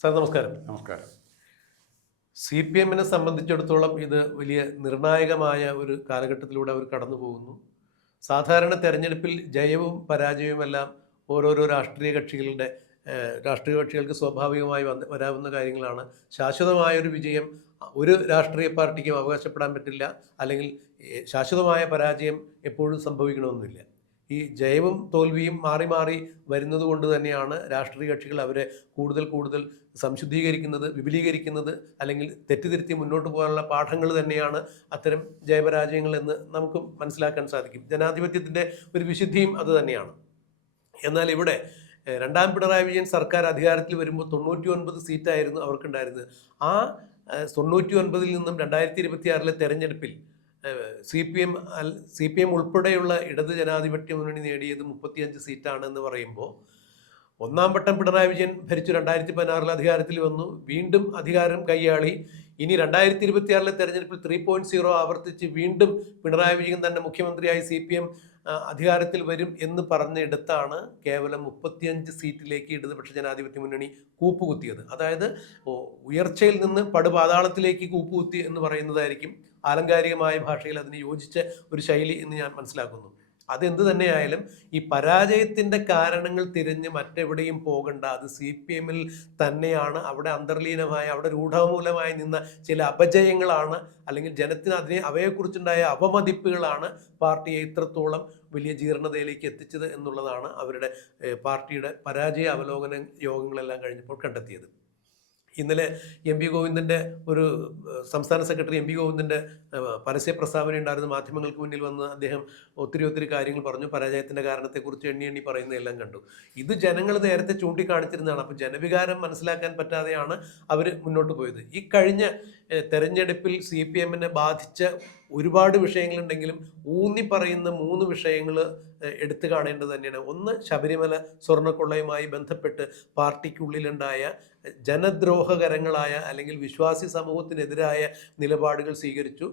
Sir നമസ്കാരം. നമസ്കാരം. C P എമ്മിനെ സംബന്ധിച്ചിടത്തോളം ഇത് വലിയ നിർണായകമായ ഒരു കാലഘട്ടത്തിലൂടെ അവർ കടന്നു പോകുന്നു. സാധാരണ തെരഞ്ഞെടുപ്പിൽ ജയവും പരാജയവുമെല്ലാം ഓരോരോ രാഷ്ട്രീയ കക്ഷികൾക്ക് സ്വാഭാവികമായി വരാവുന്ന കാര്യങ്ങളാണ്. ശാശ്വതമായൊരു വിജയം ഒരു രാഷ്ട്രീയ പാർട്ടിക്കും അവകാശപ്പെടാൻ പറ്റില്ല, അല്ലെങ്കിൽ ശാശ്വതമായ പരാജയം എപ്പോഴും സംഭവിക്കണമെന്നില്ല. ഈ ജയവും തോൽവിയും മാറി മാറി വരുന്നത് കൊണ്ട് തന്നെയാണ് രാഷ്ട്രീയ കക്ഷികൾ അവരെ കൂടുതൽ കൂടുതൽ സംശുദ്ധീകരിക്കുന്നത്, വിപുലീകരിക്കുന്നത്, അല്ലെങ്കിൽ തെറ്റിതിരുത്തി മുന്നോട്ട് പോകാനുള്ള പാഠങ്ങൾ തന്നെയാണ് അത്തരം ജയപരാജയങ്ങൾ എന്ന് നമുക്ക് മനസ്സിലാക്കാൻ സാധിക്കും. ജനാധിപത്യത്തിൻ്റെ ഒരു വിശുദ്ധിയും അത് തന്നെയാണ്. എന്നാൽ ഇവിടെ രണ്ടാം പിണറായി വിജയൻ സർക്കാർ അധികാരത്തിൽ വരുമ്പോൾ 99 സീറ്റായിരുന്നു അവർക്കുണ്ടായിരുന്നത്. ആ 99 നിന്നും 2026 തെരഞ്ഞെടുപ്പിൽ സി പി എം ഉൾപ്പെടെയുള്ള ഇടത് ജനാധിപത്യ മുന്നണി നേടിയത് 35 സീറ്റാണെന്ന് പറയുമ്പോൾ, ഒന്നാം വട്ടം പിണറായി വിജയൻ ഭരിച്ചു 2016 അധികാരത്തിൽ വന്നു, വീണ്ടും അധികാരം കൈയാളി. ഇനി 2026 തെരഞ്ഞെടുപ്പിൽ 3.0 ആവർത്തിച്ച് വീണ്ടും പിണറായി വിജയൻ തന്നെ മുഖ്യമന്ത്രിയായി സി പി എം അധികാരത്തിൽ വരും എന്ന് പറഞ്ഞിടത്താണ് കേവലം 35 സീറ്റിലേക്ക് ഇടതുപക്ഷ ജനാധിപത്യ മുന്നണി കൂപ്പുകുത്തിയത്. അതായത് ഉയർച്ചയിൽ നിന്ന് പടുപാതാളത്തിലേക്ക് കൂപ്പുകുത്തി എന്ന് പറയുന്നതായിരിക്കും ആലങ്കാരികമായ ഭാഷയിൽ അതിന് യോജിച്ച ഒരു ശൈലി എന്ന് ഞാൻ മനസ്സിലാക്കുന്നു. അതെന്ത് തന്നെയായാലും ഈ പരാജയത്തിൻ്റെ കാരണങ്ങൾ തിരഞ്ഞ് മറ്റെവിടെയും പോകണ്ട. അത് സി പി എമ്മിൽ തന്നെയാണ്. അവിടെ അന്തർലീനമായ, അവിടെ രൂഢമൂലമായി നിന്ന ചില അപജയങ്ങളാണ്, അല്ലെങ്കിൽ ജനത്തിന് അവയെക്കുറിച്ചുണ്ടായ അവമതിപ്പുകളാണ് പാർട്ടിയെ ഇത്രത്തോളം വലിയ ജീർണതയിലേക്ക് എത്തിച്ചത് എന്നുള്ളതാണ് അവരുടെ പാർട്ടിയുടെ പരാജയ അവലോകന യോഗങ്ങളെല്ലാം കഴിഞ്ഞപ്പോൾ കണ്ടെത്തിയത്. ഇന്നലെ എം വി ഗോവിന്ദൻ്റെ സംസ്ഥാന സെക്രട്ടറി എം വി ഗോവിന്ദൻ്റെ പരസ്യ പ്രസ്താവന ഉണ്ടായിരുന്ന മാധ്യമങ്ങൾക്ക് മുന്നിൽ വന്ന് അദ്ദേഹം ഒത്തിരി കാര്യങ്ങൾ പറഞ്ഞു. പരാജയത്തിൻ്റെ കാരണത്തെക്കുറിച്ച് എണ്ണി പറയുന്നതെല്ലാം കണ്ടു. ഇത് ജനങ്ങൾ നേരത്തെ ചൂണ്ടിക്കാണിച്ചിരുന്നതാണ്. അപ്പോൾ ജനവികാരം മനസ്സിലാക്കാൻ പറ്റാതെയാണ് അവർ മുന്നോട്ട് പോയത്. ഈ കഴിഞ്ഞ തെരഞ്ഞെടുപ്പിൽ സി പി എമ്മിനെ ബാധിച്ച ഒരുപാട് വിഷയങ്ങളുണ്ടെങ്കിലും ഊന്നി പറയുന്ന 3 വിഷയങ്ങൾ എടുത്തു കാണേണ്ടത് തന്നെയാണ്. ഒന്ന്, ശബരിമല സ്വർണ്ണക്കൊള്ളയുമായി ബന്ധപ്പെട്ട് പാർട്ടിക്കുള്ളിലുണ്ടായ ജനദ്രോഹകരങ്ങളായ അല്ലെങ്കിൽ വിശ്വാസി സമൂഹത്തിനെതിരായ നിലപാടുകൾ സ്വീകരിച്ചു,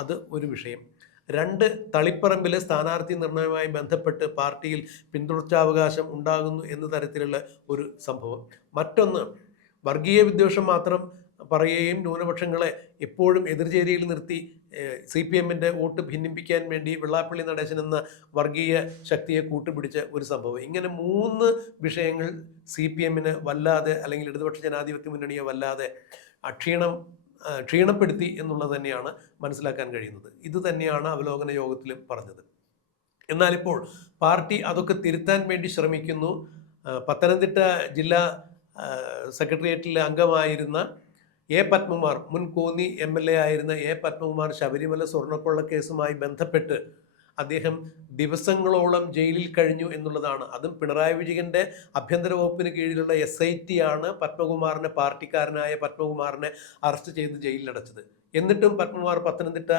അത് ഒരു വിഷയം. 2, തളിപ്പറമ്പിലെ സ്ഥാനാർത്ഥി നിർണയവുമായി ബന്ധപ്പെട്ട് പാർട്ടിയിൽ പിന്തുടർച്ചാവകാശം ഉണ്ടാകുന്നു എന്ന തരത്തിലുള്ള ഒരു സംഭവം. മറ്റൊന്ന്, വർഗീയ വിദ്വേഷം മാത്രം പറയുകയും ന്യൂനപക്ഷങ്ങളെ എപ്പോഴും എതിർചേരിയിൽ നിർത്തി സി പി എമ്മിൻ്റെ വോട്ട് ഭിന്നിപ്പിക്കാൻ വേണ്ടി വെള്ളാപ്പള്ളി നടേശൻ എന്ന വർഗീയ ശക്തിയെ കൂട്ടുപിടിച്ച ഒരു സംഭവം. ഇങ്ങനെ 3 വിഷയങ്ങൾ സി പി എമ്മിന് വല്ലാതെ, അല്ലെങ്കിൽ ഇടതുപക്ഷ ജനാധിപത്യ മുന്നണിയെ വല്ലാതെ ക്ഷീണപ്പെടുത്തി എന്നുള്ളത് തന്നെയാണ് മനസ്സിലാക്കാൻ കഴിയുന്നത്. ഇത് തന്നെയാണ് അവലോകന യോഗത്തിലും പറഞ്ഞത്. എന്നാലിപ്പോൾ പാർട്ടി അതൊക്കെ തിരുത്താൻ വേണ്ടി ശ്രമിക്കുന്നു. പത്തനംതിട്ട ജില്ലാ സെക്രട്ടേറിയറ്റിലെ അംഗമായിരുന്ന എ പത്മകുമാർ, മുൻ കോന്നി MLA ആയിരുന്ന എ പത്മകുമാർ ശബരിമല സ്വർണ്ണക്കൊള്ള കേസുമായി ബന്ധപ്പെട്ട് അദ്ദേഹം ദിവസങ്ങളോളം ജയിലിൽ കഴിഞ്ഞു എന്നുള്ളതാണ്. അതും പിണറായി വിജയൻ്റെ ആഭ്യന്തര വകുപ്പിന് കീഴിലുള്ള SIT ആണ് പത്മകുമാറിനെ, പാർട്ടിക്കാരനായ പത്മകുമാറിനെ അറസ്റ്റ് ചെയ്ത് ജയിലിലടച്ചത്. എന്നിട്ടും പത്മകുമാർ പത്തനംതിട്ട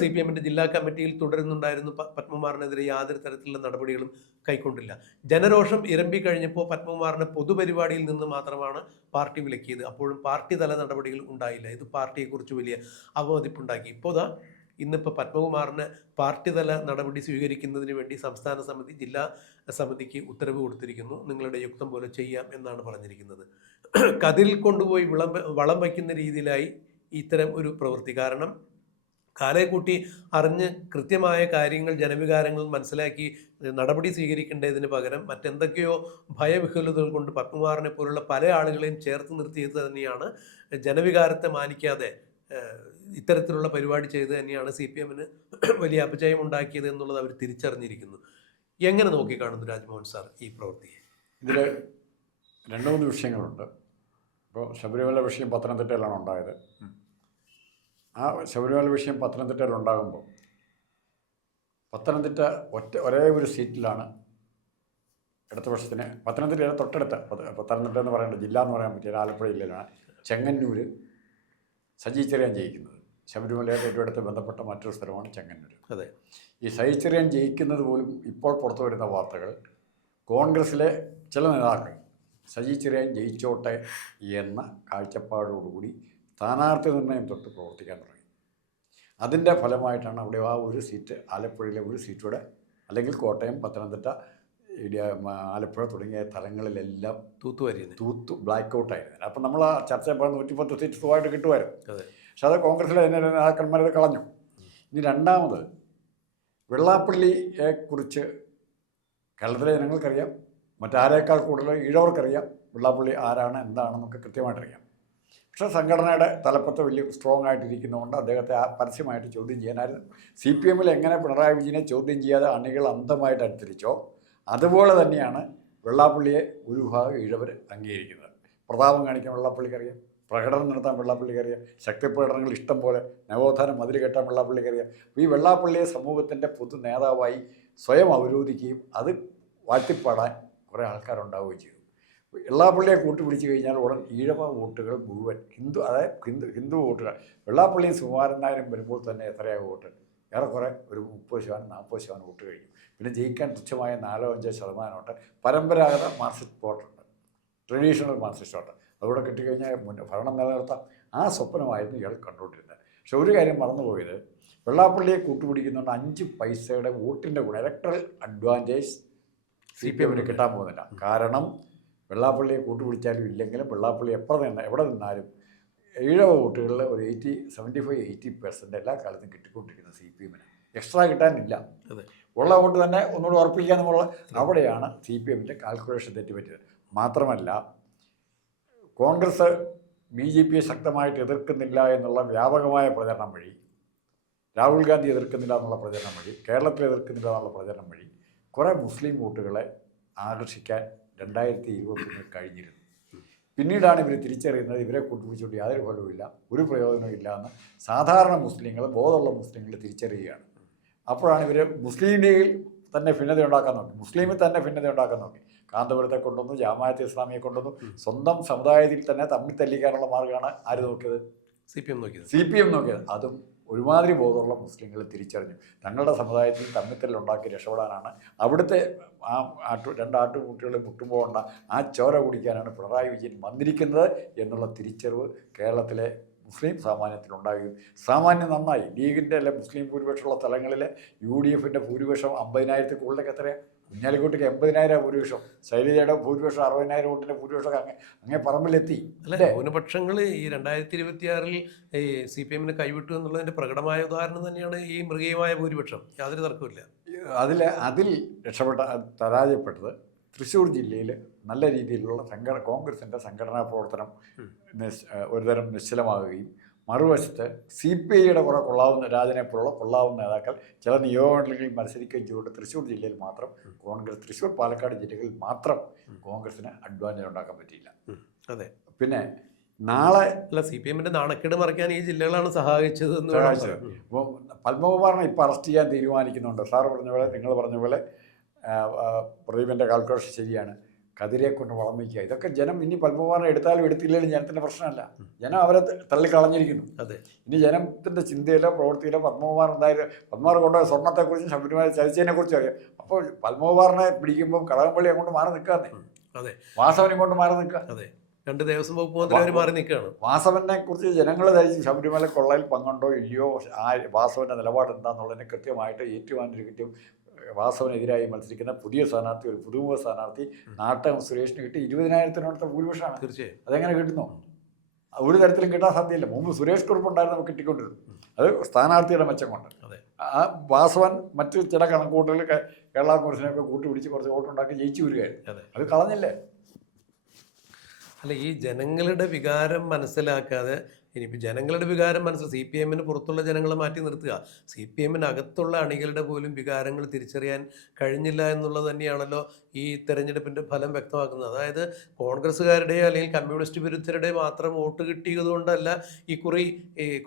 സി പി എമ്മിൻ്റെ ജില്ലാ കമ്മിറ്റിയിൽ തുടരുന്നുണ്ടായിരുന്നു. പത്മകുമാറിനെതിരെ യാതൊരു തരത്തിലുള്ള നടപടികളും കൈക്കൊണ്ടില്ല. ജനരോഷം ഇരമ്പി കഴിഞ്ഞപ്പോൾ പത്മകുമാറിനെ പൊതുപരിപാടിയിൽ നിന്ന് മാത്രമാണ് പാർട്ടി വിലക്കിയത്. അപ്പോഴും പാർട്ടി തല നടപടികൾ ഉണ്ടായില്ല. ഇത് പാർട്ടിയെക്കുറിച്ച് വലിയ അവമതിപ്പുണ്ടാക്കി. ഇന്നിപ്പോൾ പത്മകുമാറിന് പാർട്ടി തല നടപടി സ്വീകരിക്കുന്നതിന് വേണ്ടി സംസ്ഥാന സമിതി ജില്ലാ സമിതിക്ക് ഉത്തരവ് കൊടുത്തിരിക്കുന്നു. നിങ്ങളുടെ യുക്തം പോലെ ചെയ്യാം എന്നാണ് പറഞ്ഞിരിക്കുന്നത്. കതിരിൽ കൊണ്ടുപോയി വളം വയ്ക്കുന്ന രീതിയിലായി ഇത്തരം ഒരു പ്രവൃത്തി. കാരണം കാലേക്കൂട്ടി അറിഞ്ഞ് കൃത്യമായ കാര്യങ്ങൾ, ജനവികാരങ്ങൾ മനസ്സിലാക്കി നടപടി സ്വീകരിക്കേണ്ടതിന് പകരം മറ്റെന്തൊക്കെയോ ഭയവിഹ്വലതകൾ കൊണ്ട് പത്മകുമാറിനെ പോലുള്ള പല ആളുകളെയും ചേർത്ത് നിർത്തിയത് തന്നെയാണ് ജനവികാരത്തെ മാനിക്കാതെ ഇത്തരത്തിലുള്ള പരിപാടി ചെയ്ത് തന്നെയാണ് സി പി എമ്മിന് വലിയ അപജയം ഉണ്ടാക്കിയത് എന്നുള്ളത് അവർ തിരിച്ചറിഞ്ഞിരിക്കുന്നു. എങ്ങനെ നോക്കിക്കാണുന്നു രാജ്മോഹൻ സാർ ഈ പ്രവൃത്തിയെ? ഇതിൽ 2-3 വിഷയങ്ങളുണ്ട്. ഇപ്പോൾ ശബരിമല വിഷയം പത്തനംതിട്ടയിലാണ് ഉണ്ടായത്. ആ ശബരിമല വിഷയം പത്തനംതിട്ടയിൽ ഉണ്ടാകുമ്പോൾ പത്തനംതിട്ട ഒരേ ഒരു സീറ്റിലാണ് ഇടതുപക്ഷത്തിന്. പത്തനംതിട്ടയുടെ തൊട്ടടുത്ത, പത്തനംതിട്ട എന്ന് പറയേണ്ട ജില്ല എന്ന് പറയാൻ പറ്റിയ ആലപ്പുഴ ജില്ലയിലാണ് ചെങ്ങന്നൂർ സജി ചെറിയാൻ ജയിക്കുന്നത്. ശബരിമലയായിട്ട് ഏറ്റവും അടുത്ത് ബന്ധപ്പെട്ട മറ്റൊരു സ്ഥലമാണ് ചെങ്ങന്നൂർ. അതെ, ഈ സജി ചെറിയാൻ ജയിക്കുന്നത് പോലും ഇപ്പോൾ പുറത്തു വരുന്ന വാർത്തകൾ, കോൺഗ്രസ്സിലെ ചില നേതാക്കൾ സജി ചെറിയാൻ ജയിച്ചോട്ടെ എന്ന കാഴ്ചപ്പാടോടുകൂടി സ്ഥാനാർത്ഥി നിർണയം തൊട്ട് പ്രവർത്തിക്കാൻ തുടങ്ങി. അതിൻ്റെ ഫലമായിട്ടാണ് അവിടെ ആ ഒരു സീറ്റ്, ആലപ്പുഴയിലെ ഒരു സീറ്റൂടെ, അല്ലെങ്കിൽ കോട്ടയം, പത്തനംതിട്ട ആലപ്പുഴ തുടങ്ങിയ സ്ഥലങ്ങളിലെല്ലാം തൂത്തുവാരിയത് ബ്ലാക്ക് ഔട്ടായിരുന്നു. അപ്പം നമ്മൾ ആ ചർച്ച ചെയ്യുമ്പോൾ 110 സീറ്റ് സുഖമായിട്ട് കിട്ടുമായിരുന്നു. അതെ. പക്ഷെ അത് കോൺഗ്രസ്സിലെ നേതാക്കന്മാരത് കളഞ്ഞു. ഇനി രണ്ടാമത് വെള്ളാപ്പള്ളിയെ കുറിച്ച് കേരളത്തിലെ ജനങ്ങൾക്കറിയാം, മറ്റാരേക്കാൾ കൂടുതൽ ഈഴവർക്കറിയാം വെള്ളാപ്പള്ളി ആരാണ് എന്താണെന്നൊക്കെ കൃത്യമായിട്ടറിയാം. പക്ഷേ സംഘടനയുടെ തലപ്പത്ത് വലിയ സ്ട്രോങ് ആയിട്ടിരിക്കുന്നതുകൊണ്ട് അദ്ദേഹത്തെ പരസ്യമായിട്ട് ചോദ്യം ചെയ്യാനായിരുന്നു. CPM-ൽ എങ്ങനെ പിണറായി വിജയനെ ചോദ്യം ചെയ്യാതെ അണികൾ അന്ധമായിട്ട് അനുസരിച്ചോ അതുപോലെ തന്നെയാണ് വെള്ളാപ്പള്ളിയെ ഒരു വിഭാഗം ഈഴവർ അംഗീകരിക്കുന്നത്. പ്രതാപം കാണിക്കാൻ വെള്ളാപ്പള്ളിക്കറിയാം, പ്രകടനം നടത്താൻ വെള്ളാപ്പള്ളിക്കറിയാം, ശക്തിപ്രകടനങ്ങൾ ഇഷ്ടം പോലെ, നവോത്ഥാനം മതിൽ കെട്ടാൻ വെള്ളാപ്പള്ളിക്കറിയാം. ഈ വെള്ളാപ്പള്ളിയെ സമൂഹത്തിൻ്റെ പൊതു നേതാവായി സ്വയം അവരോധിക്കുകയും അത് വാഴ്ത്തിപ്പാടാൻ കുറേ ആൾക്കാരുണ്ടാവുകയും ചെയ്തു. വെള്ളാപ്പള്ളിയെ കൂട്ടുപിടിച്ച് കഴിഞ്ഞാൽ ഉടൻ ഈഴവ വോട്ടുകൾ മുഴുവൻ ഹിന്ദു വോട്ടുകൾ വെള്ളാപ്പള്ളിയും സുകുമാരൻ നായരും വരുമ്പോൾ തന്നെ എത്രയാണ് വോട്ട്? ഏറെക്കുറെ ഒരു 30% വോട്ട് കഴിയും. പിന്നെ ജയിക്കാൻ തുച്ഛമായ 4-5% വോട്ട് പരമ്പരാഗത മാർക്സിസ്റ്റ് വോട്ടുണ്ട്, ട്രഡീഷണൽ മാർക്സിസ്റ്റ് വോട്ട്. അതുകൂടെ കിട്ടിക്കഴിഞ്ഞാൽ ഭരണം നിലനിർത്താം. ആ സ്വപ്നമായിരുന്നു ഇയാൾ കണ്ടുകൊണ്ടിരുന്നത്. പക്ഷെ ഒരു കാര്യം മറന്നുപോയത്, വെള്ളാപ്പള്ളിയെ കൂട്ടുപിടിക്കുന്നുണ്ട് 5 പൈസയുടെ വോട്ടിൻ്റെ ഗുണം, ഇലക്ട്രൽ അഡ്വാൻറ്റേജ് CPM-ന് കിട്ടാൻ പോകുന്നില്ല. കാരണം വെള്ളാപ്പള്ളിയെ കൂട്ടുപിടിച്ചാലും ഇല്ലെങ്കിലും വെള്ളാപ്പള്ളി എവിടെ നിന്നാലും ഈഴവ വോട്ടുകളിൽ ഒരു 75-80% എല്ലാ കാലത്തും കിട്ടിക്കൊണ്ടിരിക്കുന്ന CPM-ന് എക്സ്ട്രാ കിട്ടാനില്ല. ഉള്ള വോട്ട് തന്നെ ഒന്നുകൂടെ ഉറപ്പിക്കുക എന്നുള്ള അവിടെയാണ് CPM-ൻ്റെ കാൽക്കുലേഷൻ തെറ്റുപറ്റിയത്. മാത്രമല്ല കോൺഗ്രസ് BJP-യെ ശക്തമായിട്ട് എതിർക്കുന്നില്ല എന്നുള്ള വ്യാപകമായ പ്രചരണം വഴി, രാഹുൽ ഗാന്ധി എതിർക്കുന്നില്ല എന്നുള്ള പ്രചരണം വഴി, കേരളത്തിൽ എതിർക്കുന്നില്ല എന്നുള്ള പ്രചരണം വഴി കുറേ മുസ്ലിം വോട്ടുകളെ ആകർഷിക്കാൻ 2021 കഴിഞ്ഞിരുന്നു. പിന്നീടാണ് ഇവർ തിരിച്ചറിയുന്നത് ഇവരെ കൂട്ടുപിടിച്ചുകൊണ്ട് യാതൊരു ഫലവുമില്ല, ഒരു പ്രയോജനവും ഇല്ല എന്ന് സാധാരണ മുസ്ലിങ്ങൾ, ബോധമുള്ള മുസ്ലിങ്ങൾ തിരിച്ചറിയുകയാണ്. അപ്പോഴാണ് ഇവർ മുസ്ലിം ലീഗിൽ തന്നെ ഭിന്നത ഉണ്ടാക്കാൻ നോക്കി, മുസ്ലിമിൽ തന്നെ ഭിന്നത ഉണ്ടാക്കാൻ നോക്കി. കാന്തപുരത്തെ കൊണ്ടുവന്നു, ജമാഅത്തെ ഇസ്ലാമിയെ കൊണ്ടുവന്നു. സ്വന്തം സമുദായത്തിൽ തന്നെ തമ്മിൽ തല്ലിക്കാനുള്ള മാർഗ്ഗമാണ് ആര് നോക്കിയത്? CPM നോക്കിയത്. അതും ഒരുമാതിരി ബോധമുള്ള മുസ്ലിങ്ങൾ തിരിച്ചറിഞ്ഞു തങ്ങളുടെ സമുദായത്തിൽ തമ്മിത്തല്ലുണ്ടാക്കി രക്ഷപ്പെടാനാണ്, അവിടുത്തെ രണ്ട് ആട്ടുകുട്ടികളെ മുട്ടുമ്പോണ്ട ആ ചോര കുടിക്കാനാണ് പിണറായി വിജയൻ വന്നിരിക്കുന്നത് എന്നുള്ള തിരിച്ചറിവ് കേരളത്തിലെ മുസ്ലിം സാമാന്യത്തിലുണ്ടാകുകയും സാമാന്യം നന്നായി. ലീഗിൻ്റെ അല്ലെ മുസ്ലിം ഭൂരിപക്ഷമുള്ള സ്ഥലങ്ങളിൽ UDF-ൻ്റെ ഭൂരിപക്ഷം 50,000-ൽ കൂടുതലൊക്കെ എത്രയാണ്? കുഞ്ഞാലിക്കുട്ടിക്ക് 80,000 ഭൂരിപക്ഷം, ശൈലജയുടെ ഭൂരിപക്ഷം 60,000 വോട്ടിൻ്റെ ഭൂരിപക്ഷം അങ്ങേ പറമ്പിലെത്തി. അല്ലേ? ന്യൂനപക്ഷങ്ങൾ ഈ 2026-ൽ CPM-ന് കൈവിട്ടു എന്നുള്ളതിൻ്റെ പ്രകടമായ ഉദാഹരണം തന്നെയാണ് ഈ മൃഗീയമായ ഭൂരിപക്ഷം. യാതൊരു തർക്കമില്ല. അതിൽ പരാജയപ്പെട്ടത് തൃശ്ശൂർ ജില്ലയിൽ നല്ല രീതിയിലുള്ള കോൺഗ്രസിൻ്റെ സംഘടനാ പ്രവർത്തനം ഒരുതരം നിശ്ചലമാകുകയും, മറുവശത്ത് CPI-യുടെ കുറെ രാജനെ പോലുള്ള കൊള്ളാവുന്ന നേതാക്കൾ ചില നിയമമണ്ഡലങ്ങളിൽ മത്സരിക്കുകയും ചെയ്തുകൊണ്ട് തൃശ്ശൂർ ജില്ലയിൽ മാത്രം കോൺഗ്രസ്, തൃശ്ശൂർ പാലക്കാട് ജില്ലകളിൽ മാത്രം കോൺഗ്രസിന് അഡ്വാൻറ്റേജ് ഉണ്ടാക്കാൻ പറ്റിയില്ല. അതെ. പിന്നെ നാളെ CPM-ന്റെ നാണക്കേട് മറയ്ക്കാൻ ഈ ജില്ലകളാണ് സഹായിച്ചത്. അപ്പോൾ പത്മകുമാറിനെ ഇപ്പോൾ അറസ്റ്റ് ചെയ്യാൻ തീരുമാനിക്കുന്നുണ്ട്. സാറ് പറഞ്ഞ പോലെ, നിങ്ങൾ പറഞ്ഞ പോലെ പ്രദീപൻ്റെ കാൽക്കുലേഷൻ ശരിയാണ്. കതിരെ കൊണ്ട് വളം വയ്ക്കുക, ഇതൊക്കെ ജനം ഇനി പത്മകുമാറിനെ എടുത്താലും എടുത്തില്ലെങ്കിലും ജനത്തിൻ്റെ പ്രശ്നമല്ല. ജനം അവരെ തള്ളിക്കളഞ്ഞിരിക്കുന്നു. ഇനി ജനത്തിൻ്റെ ചിന്തയിലോ പ്രവൃത്തിയിലോ പത്മകുമാർ കൊണ്ടുപോയ സ്വർണ്ണത്തെക്കുറിച്ചും ശബരിമല ചതിച്ചതിനെക്കുറിച്ചും അറിയാം. അപ്പോൾ പത്മകുമാറിനെ പിടിക്കുമ്പോൾ കടകംപള്ളി അങ്ങോട്ട് മാറി നിൽക്കാന്നേ, വാസവനെ കൊണ്ട് മാറി നിൽക്കുക. 2 ദേവസ്വം വകുപ്പ് മന്ത്രിമാർ മാറി നിൽക്കുകയാണ്. വാസവനെ കുറിച്ച് ജനങ്ങൾ ധരിച്ച് ശബരിമല കൊള്ളയിൽ പങ്കുണ്ടോ ഇല്ലയോ, ആ വാസവൻ്റെ നിലപാട് എന്താണെന്നുള്ളതിനെ കൃത്യമായിട്ട് ഏറ്റുവാനിരിക്കും. വാസവനെതിരായി മത്സരിക്കുന്ന പുതിയ സ്ഥാനാർത്ഥി, ഒരു പുതുമുഖ സ്ഥാനാർത്ഥി നാട്ടകം സുരേഷിന് കിട്ടി 20,000-നടുത്ത ഭൂരിപക്ഷമാണ്. തീർച്ചയായും. അതെങ്ങനെ കിട്ടുന്നു? ഒരു തരത്തിലും കിട്ടാൻ സാധ്യതയില്ല. മുമ്പ് സുരേഷ് കുറുപ്പുണ്ടായിരുന്നു, നമുക്ക് കിട്ടിക്കൊണ്ടിരുന്നു. അത് സ്ഥാനാർത്ഥിയുടെ മെച്ചം കൊണ്ട്. ആ വാസവൻ മറ്റ് ചില കണക്കൂട്ടൽ കേരള കോൺഗ്രസിനെയൊക്കെ കൂട്ടുപിടിച്ച് കുറച്ച് വോട്ടുണ്ടാക്കി ജയിച്ചു വരികയായിരുന്നു. അത് കളഞ്ഞില്ലേ? അല്ല, ഈ ജനങ്ങളുടെ വികാരം മനസ്സിലാക്കാതെ, ഇനിയിപ്പോൾ ജനങ്ങളുടെ വികാരം CPM-ന് പുറത്തുള്ള ജനങ്ങളെ മാറ്റി നിർത്തുക, CPM-ന് അകത്തുള്ള അണികളുടെ പോലും വികാരങ്ങൾ തിരിച്ചറിയാൻ കഴിഞ്ഞില്ല എന്നുള്ളത് തന്നെയാണല്ലോ ഈ തെരഞ്ഞെടുപ്പിൻ്റെ ഫലം വ്യക്തമാക്കുന്നത്. അതായത് കോൺഗ്രസ്സുകാരുടെയോ അല്ലെങ്കിൽ കമ്മ്യൂണിസ്റ്റ് വിരുദ്ധരുടെ മാത്രം വോട്ട് കിട്ടിയത് കൊണ്ടല്ല ഇക്കുറി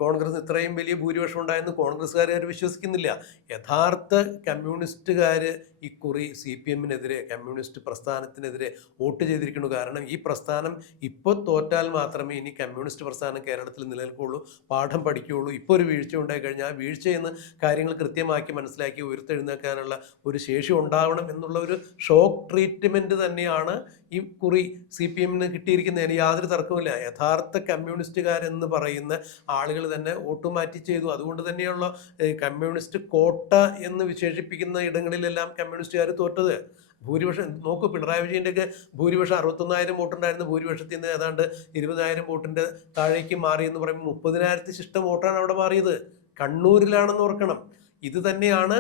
കോൺഗ്രസ് ഇത്രയും വലിയ ഭൂരിപക്ഷം ഉണ്ടായെന്ന് കോൺഗ്രസ്സുകാർ വിശ്വസിക്കുന്നില്ല. യഥാർത്ഥ കമ്മ്യൂണിസ്റ്റുകാർ ഇക്കുറി CPM-നെതിരെ, കമ്മ്യൂണിസ്റ്റ് പ്രസ്ഥാനത്തിനെതിരെ വോട്ട് ചെയ്തിരിക്കുന്നു. കാരണം ഈ പ്രസ്ഥാനം ഇപ്പോൾ തോറ്റാൽ മാത്രമേ ഇനി കമ്മ്യൂണിസ്റ്റ് പ്രസ്ഥാനം കേരളത്തിൽ നിലനിൽക്കുള്ളൂ, പാഠം പഠിക്കുകയുള്ളൂ. ഇപ്പോൾ ഒരു വീഴ്ച ഉണ്ടായി കഴിഞ്ഞാൽ ആ വീഴ്ചയെന്ന് കാര്യങ്ങൾ കൃത്യമാക്കി മനസ്സിലാക്കി ഉയർത്തെഴുന്നേൽക്കാനുള്ള ഒരു ശേഷി ഉണ്ടാവണം എന്നുള്ള ഒരു ഷോക്ക് ട്രീറ്റ്മെൻറ്റ് തന്നെയാണ് ഈ കുറി CPM-ന് കിട്ടിയിരിക്കുന്നതിന് യാതൊരു തർക്കവുമില്ല. യഥാർത്ഥ കമ്മ്യൂണിസ്റ്റുകാരെന്ന് പറയുന്ന ആളുകൾ തന്നെ വോട്ട് മാറ്റി ചെയ്തു. അതുകൊണ്ട് തന്നെയുള്ള കമ്മ്യൂണിസ്റ്റ് കോട്ട എന്ന് വിശേഷിപ്പിക്കുന്ന ഇടങ്ങളിലെല്ലാം കമ്മ്യൂണിസ്റ്റുകാർ തോറ്റത്. ഭൂരിപക്ഷം നോക്കൂ, പിണറായി വിജയൻ്റെയൊക്കെ ഭൂരിപക്ഷം 61,000 വോട്ടുണ്ടായിരുന്ന ഭൂരിപക്ഷത്തിൽ നിന്ന് ഏതാണ്ട് 20,000 വോട്ടിൻ്റെ താഴേക്ക് മാറി എന്ന് പറയുമ്പോൾ 30,000 ശിഷ്ടം വോട്ടാണ് അവിടെ മാറിയത്. കണ്ണൂരിലാണെന്ന് ഓർക്കണം. ഇത് തന്നെയാണ്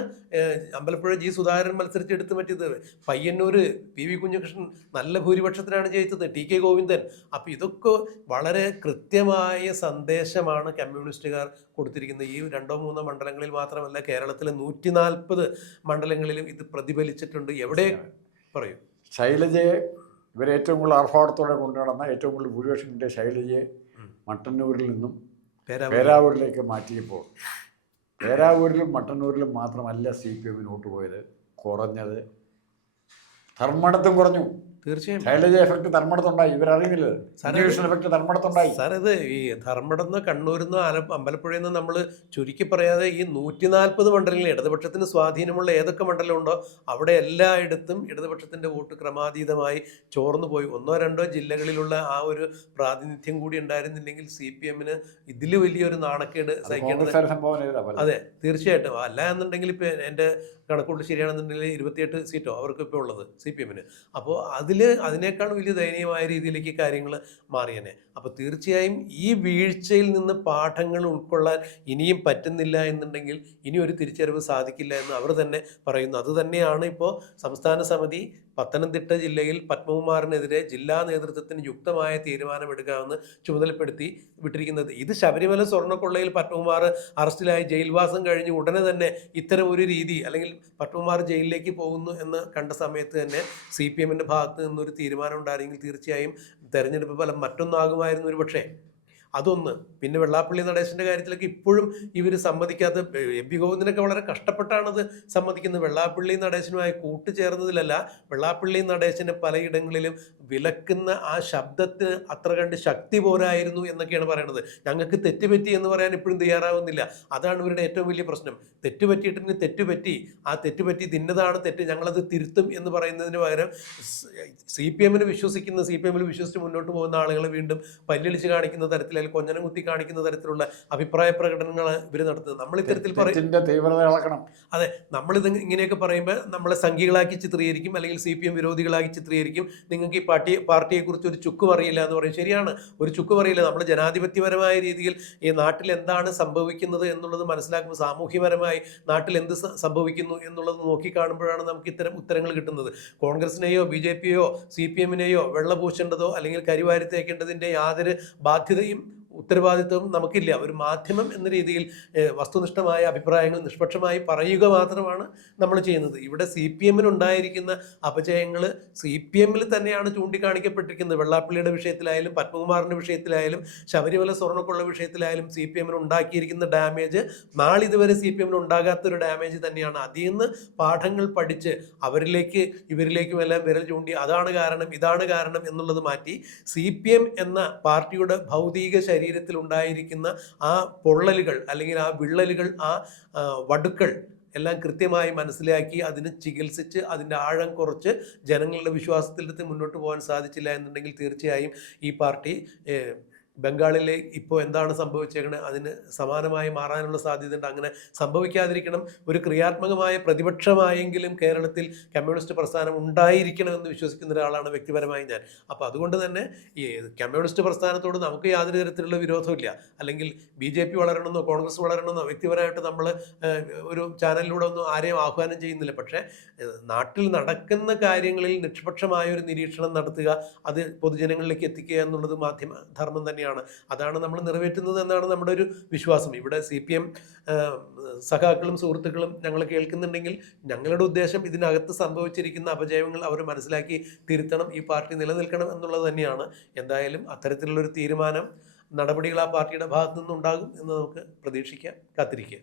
അമ്പലപ്പുഴ ജി സുധാകരൻ മത്സരിച്ചെടുത്ത് പറ്റിയത്. പയ്യന്നൂർ PV കുഞ്ഞികൃഷ്ണൻ നല്ല ഭൂരിപക്ഷത്തിനാണ് ജയിച്ചത്, TK ഗോവിന്ദൻ. അപ്പോൾ ഇതൊക്കെ വളരെ കൃത്യമായ സന്ദേശമാണ് കമ്മ്യൂണിസ്റ്റുകാർ കൊടുത്തിരിക്കുന്നത്. ഈ 2-3 മണ്ഡലങ്ങളിൽ മാത്രമല്ല, കേരളത്തിലെ 140 മണ്ഡലങ്ങളിലും ഇത് പ്രതിഫലിച്ചിട്ടുണ്ട്. എവിടെ പറയൂ. ശൈലജയെ ഇവരേറ്റവും കൂടുതൽ ആർഭാടത്തോടെ കൊണ്ടുനടന്ന ഏറ്റവും കൂടുതൽ ഭൂരിപക്ഷം കിട്ടിയ ശൈലജയെ മട്ടന്നൂരിൽ നിന്നും പേരാവൂരിലേക്ക് മാറ്റിയപ്പോൾ പേരാവൂരിലും മട്ടന്നൂരിലും മാത്രമല്ല CPM വോട്ട് പോയത്, കുറഞ്ഞത് ധർമ്മടത്തും കുറഞ്ഞു. തീർച്ചയായും ശൈലജ എഫക്ട് ധർമ്മടത്തുണ്ടായി, ഇവരറിയുന്നില്ല. എഫക്ട് ധർമ്മടത്തുണ്ടായി. സാർ, ഇത് ഈ ധർമ്മടന്നോ കണ്ണൂരിന്നോ അമ്പലപ്പുഴയിൽ നിന്ന് നമ്മൾ ചുരുക്കി പറയാതെ ഈ 140 മണ്ഡലങ്ങളിൽ ഇടതുപക്ഷത്തിന് സ്വാധീനമുള്ള ഏതൊക്കെ മണ്ഡലമുണ്ടോ അവിടെ എല്ലായിടത്തും ഇടതുപക്ഷത്തിന്റെ വോട്ട് ക്രമാതീതമായി ചോർന്നു പോയി. 1-2 ജില്ലകളിലുള്ള ആ ഒരു പ്രാതിനിധ്യം കൂടി ഉണ്ടായിരുന്നില്ലെങ്കിൽ CPM-ന് ഇതിൽ വലിയൊരു നാണക്കേട് സഹിക്കേണ്ടത്. അതെ, തീർച്ചയായിട്ടും. അല്ല എന്നുണ്ടെങ്കിൽ ഇപ്പം എൻ്റെ കണക്കൂട്ട് ശരിയാണെന്നുണ്ടെങ്കിൽ 28 സീറ്റോ അവർക്ക് ഇപ്പോൾ ഉള്ളത് CPM-ന്. അപ്പോൾ അതിനേക്കാൾ വലിയ ദയനീയമായ രീതിയിലേക്ക് കാര്യങ്ങൾ മാറിയനെ. അപ്പോൾ തീർച്ചയായും ഈ വീഴ്ചയിൽ നിന്ന് പാഠങ്ങൾ ഉൾക്കൊള്ളാൻ ഇനിയും പറ്റുന്നില്ല എന്നുണ്ടെങ്കിൽ ഇനി ഒരു തിരിച്ചറിവ് സാധിക്കില്ല എന്ന് അവർ തന്നെ പറയുന്നു. അതുതന്നെയാണ് ഇപ്പോൾ സംസ്ഥാന സമിതി പത്തനംതിട്ട ജില്ലയിൽ പത്മകുമാറിനെതിരെ ജില്ലാ നേതൃത്വത്തിന് യുക്തമായ തീരുമാനമെടുക്കാമെന്ന് ചുമതലപ്പെടുത്തി വിട്ടിരിക്കുന്നത്. ഇത് ശബരിമല സ്വർണ്ണക്കൊള്ളയിൽ പത്മകുമാർ അറസ്റ്റിലായി ജയിൽവാസം കഴിഞ്ഞ് ഉടനെ തന്നെ ഇത്തരം ഒരു രീതി, അല്ലെങ്കിൽ പത്മകുമാർ ജയിലിലേക്ക് പോകുന്നു എന്ന് കണ്ട സമയത്ത് തന്നെ CPM-ൻ്റെ ഭാഗത്ത് നിന്നൊരു തീരുമാനം ഉണ്ടായിരുന്നെങ്കിൽ തീർച്ചയായും തെരഞ്ഞെടുപ്പ് ഫലം മറ്റൊന്നാകുമായിരുന്നു ഒരു പക്ഷേ. അതൊന്ന്. പിന്നെ വെള്ളാപ്പള്ളി നടേശൻ്റെ കാര്യത്തിലൊക്കെ ഇപ്പോഴും ഇവർ സമ്മതിക്കാത്ത, MP ഗോവിന്ദനൊക്കെ വളരെ കഷ്ടപ്പെട്ടാണത് സമ്മതിക്കുന്നത്. വെള്ളാപ്പള്ളി നടേശനുമായി കൂട്ടുചേർന്നതിലല്ല, വെള്ളാപ്പള്ളി നടേശനെ പലയിടങ്ങളിലും വിലക്കുന്ന ആ ശബ്ദത്തിന് അത്ര കണ്ട് ശക്തി പോരായിരുന്നു എന്നൊക്കെയാണ് പറയുന്നത്. ഞങ്ങൾക്ക് തെറ്റുപറ്റി എന്ന് പറയാൻ ഇപ്പോഴും തയ്യാറാവുന്നില്ല. അതാണ് ഇവരുടെ ഏറ്റവും വലിയ പ്രശ്നം. തെറ്റുപറ്റിയിട്ടെങ്കിൽ തെറ്റുപറ്റി, ആ തെറ്റുപറ്റി തിന്നതാണ് തെറ്റ്, ഞങ്ങളത് തിരുത്തും എന്ന് പറയുന്നതിന് പകരം CPM-ന് വിശ്വസിക്കുന്ന, CPM-ൽ വിശ്വസിച്ച് മുന്നോട്ട് പോകുന്ന ആളുകളെ വീണ്ടും പല്ലിളിച്ച് കാണിക്കുന്ന തരത്തിൽ, കൊഞ്ഞനം കുത്തി കാണിക്കുന്ന തരത്തിലുള്ള അഭിപ്രായ പ്രകടനങ്ങൾ ഇവർ നടത്തുന്നത്. നമ്മൾ ഇത്തരത്തിൽ പറയും. അതെ, നമ്മളിത് ഇങ്ങനെയൊക്കെ പറയുമ്പോൾ നമ്മളെ സംഘികളാക്കി ചിത്രീകരിക്കും, അല്ലെങ്കിൽ CPM വിരോധികളാക്കി ചിത്രീകരിക്കും. നിങ്ങൾക്ക് ഈ പാർട്ടിയെക്കുറിച്ച് ഒരു ചുക്കും അറിയില്ല എന്ന് പറയും. ശരിയാണ്, ഒരു ചുക്കും അറിയില്ല. നമ്മൾ ജനാധിപത്യപരമായ രീതിയിൽ ഈ നാട്ടിൽ എന്താണ് സംഭവിക്കുന്നത് എന്നുള്ളത് മനസ്സിലാക്കുമ്പോൾ, സാമൂഹ്യപരമായി നാട്ടിൽ എന്ത് സംഭവിക്കുന്നു എന്നുള്ളത് നോക്കിക്കാണുമ്പോഴാണ് നമുക്ക് ഇത്തരം ഉത്തരങ്ങൾ കിട്ടുന്നത്. കോൺഗ്രസിനെയോ BJP-യോ CPM-നെയോ വെള്ളപൂശേണ്ടതോ അല്ലെങ്കിൽ കരിവാരി തേക്കേണ്ടതിൻ്റെ യാതൊരു ബാധ്യതയും ഉത്തരവാദിത്വം നമുക്കില്ല. ഒരു മാധ്യമം എന്ന രീതിയിൽ വസ്തുനിഷ്ഠമായ അഭിപ്രായങ്ങൾ നിഷ്പക്ഷമായി പറയുക മാത്രമാണ് നമ്മൾ ചെയ്യുന്നത്. ഇവിടെ CPM-നുണ്ടായിരിക്കുന്ന അപജയങ്ങൾ CPM-ൽ തന്നെയാണ് ചൂണ്ടിക്കാണിക്കപ്പെട്ടിരിക്കുന്നത്. വെള്ളാപ്പള്ളിയുടെ വിഷയത്തിലായാലും പത്മകുമാറിൻ്റെ വിഷയത്തിലായാലും ശബരിമല സ്വർണ്ണക്കൊള്ള വിഷയത്തിലായാലും CPM-ന് ഉണ്ടാക്കിയിരിക്കുന്ന ഡാമേജ് നാളിതുവരെ CPM-ന് ഉണ്ടാകാത്തൊരു ഡാമേജ് തന്നെയാണ്. അതിൽ നിന്ന് പാഠങ്ങൾ പഠിച്ച് ഇവരിലേക്കും എല്ലാം വിരൽ ചൂണ്ടി അതാണ് കാരണം ഇതാണ് കാരണം എന്നുള്ളത് മാറ്റി CPM എന്ന പാർട്ടിയുടെ ഭൗതിക ശരീരത്തിൽ ഉണ്ടായിരിക്കുന്ന ആ പൊള്ളലുകൾ അല്ലെങ്കിൽ ആ വിള്ളലുകൾ, ആ വടുക്കൾ എല്ലാം കൃത്യമായി മനസ്സിലാക്കി അതിന് ചികിത്സിച്ച് അതിൻ്റെ ആഴം കുറച്ച് ജനങ്ങളുടെ വിശ്വാസത്തിലെത്തി മുന്നോട്ട് പോകാൻ സാധിച്ചില്ല എന്നുണ്ടെങ്കിൽ തീർച്ചയായും ഈ പാർട്ടി ബംഗാളിലെ ഇപ്പോൾ എന്താണ് സംഭവിച്ചേക്കുന്നത് അതിന് സമാനമായി മാറാനുള്ള സാധ്യതയുണ്ട്. അങ്ങനെ സംഭവിക്കാതിരിക്കണം. ഒരു ക്രിയാത്മകമായ പ്രതിപക്ഷമായെങ്കിലും കേരളത്തിൽ കമ്മ്യൂണിസ്റ്റ് പ്രസ്ഥാനം ഉണ്ടായിരിക്കണമെന്ന് വിശ്വസിക്കുന്ന ഒരാളാണ് വ്യക്തിപരമായി ഞാൻ. അപ്പോൾ അതുകൊണ്ട് തന്നെ ഈ കമ്മ്യൂണിസ്റ്റ് പ്രസ്ഥാനത്തോട് നമുക്ക് യാതൊരു തരത്തിലുള്ള വിരോധമില്ല. അല്ലെങ്കിൽ BJP വളരണമെന്നോ കോൺഗ്രസ് വളരണമെന്നോ വ്യക്തിപരമായിട്ട് നമ്മൾ ഒരു ചാനലിലൂടെ ഒന്നും ആരെയും ആഹ്വാനം ചെയ്യുന്നില്ല. പക്ഷേ നാട്ടിൽ നടക്കുന്ന കാര്യങ്ങളിൽ നിഷ്പക്ഷമായ ഒരു നിരീക്ഷണം നടത്തുക, അത് പൊതുജനങ്ങളിലേക്ക് എത്തിക്കുക എന്നുള്ളത് മാധ്യമധർമ്മം തന്നെയാണ്. അതാണ് നമ്മൾ നിറവേറ്റുന്നത് എന്നാണ് നമ്മുടെ ഒരു വിശ്വാസം. ഇവിടെ CPM സഖാക്കളും സുഹൃത്തുക്കളും ഞങ്ങൾ കേൾക്കുന്നുണ്ടെങ്കിൽ ഞങ്ങളുടെ ഉദ്ദേശം ഇതിനകത്ത് സംഭവിച്ചിരിക്കുന്ന അപജയങ്ങൾ അവർ മനസ്സിലാക്കി തിരുത്തണം, ഈ പാർട്ടി നിലനിൽക്കണം എന്നുള്ളത് തന്നെയാണ്. എന്തായാലും അത്തരത്തിലുള്ളൊരു തീരുമാനം നടപടികൾ ആ പാർട്ടിയുടെ ഭാഗത്തു നിന്നുണ്ടാകും എന്ന് നമുക്ക് പ്രതീക്ഷിക്കാം, കാത്തിരിക്കുക.